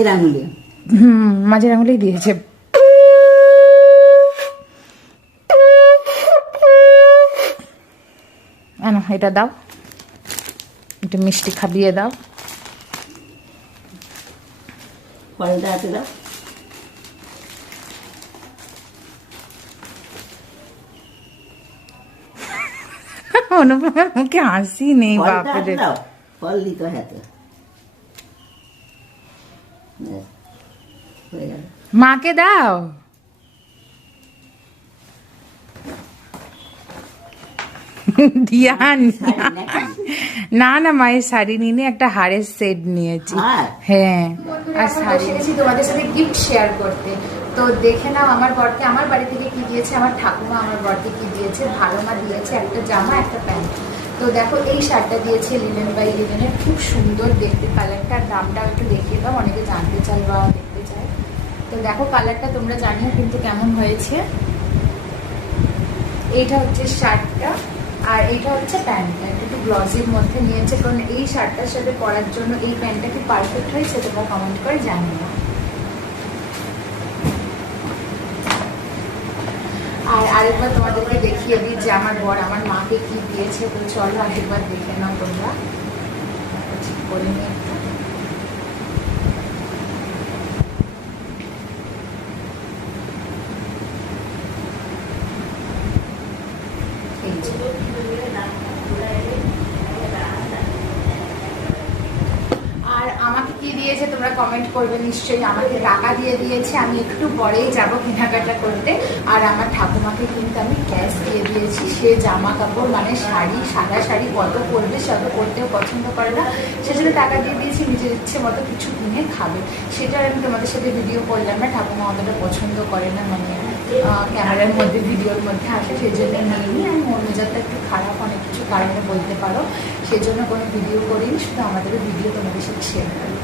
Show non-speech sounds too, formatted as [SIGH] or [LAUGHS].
যে আঙুলে। হুম মাঝের আঙুলেই দিয়েছে। আনো এটা দাও। একটু মিষ্টি খাবিয়ে দাও। কয়েকটা হাতে দাও। [LAUGHS] অনুপমার মুখে হাসি নেই বাপরে। ফল দিতে হাতে। হয়ে গেল মাকে দাও। দিয়ান না না মায়ের শাড়ি নিয়ে নিয়ে একটা হারের সেট নিয়েছি। হ্যাঁ। আর শাড়ি। এসেছি তোমাদের সাথে গিফট শেয়ার করতে। তো দেখে নাও আমার বরকে আমার বাড়ি থেকে কি দিয়েছে আমার ঠাকুমা আমার বরকে কি দিয়েছে ভালো মা দিয়েছে একটা জামা একটা প্যান্ট। তো দেখো, এই শার্টটা দিয়েছে লিলেন বাই লিলেনের খুব সুন্দর দেখতে কালারটা দামটা একটু দেখিয়ে দাও, অনেকে জানতে চাই বা দেখতে চায়। তো দেখো কালারটা তোমরা জানিও কিন্তু কেমন হয়েছে। এইটা হচ্ছে শার্টটা, আর এইটা হচ্ছে প্যান্টটা এটা একটু গ্লসির মধ্যে নিয়েছে, কারণ এই শার্টটার সাথে পরার জন্য এই প্যান্টটা কি পারফেক্ট হয় সেটা কমেন্ট করে জানি না আর আরেকবার তোমাদেরকে দেখিয়ে দিই যে আমার বর আমার মাকে কি দিয়েছে। তো চলো আরেকবার দেখে নাও তোমরা। ঠিক করে নিই একটু। এই যে। আর আমাকে কি দিয়েছে তোমরা কমেন্ট করবে, নিশ্চয়ই আমাকে টাকা দিয়ে দিয়েছে, আমি একটু পরেই যাব কেনাকাটা করতে। আর আমার ঠাকুমাকে কিন্তু আমি ক্যাশ দিয়ে দিয়েছি, সে জামা কাপড় মানে শাড়ি, সাদা শাড়ি, কত পরবে সে অত পরতেও পছন্দ করে না। সেজন্য টাকা দিয়ে দিয়েছি, নিজের ইচ্ছে মতো কিছু কিনে খাবে। সেটা আমি তোমাদের সাথে ভিডিও করলাম না, ঠাকুমা অতটা পছন্দ করে না মানে ক্যামেরার মধ্যে ভিডিওর মধ্যে আসে, সেই জন্য নিইনি। আর মন মেজাজটা একটু খারাপ, অনেক কিছু কারণে বলতে পারো, সেজন্য কোনো ভিডিও করিনি, শুধু আমাদের ভিডিও তোমাদের সাথে শেয়ার করি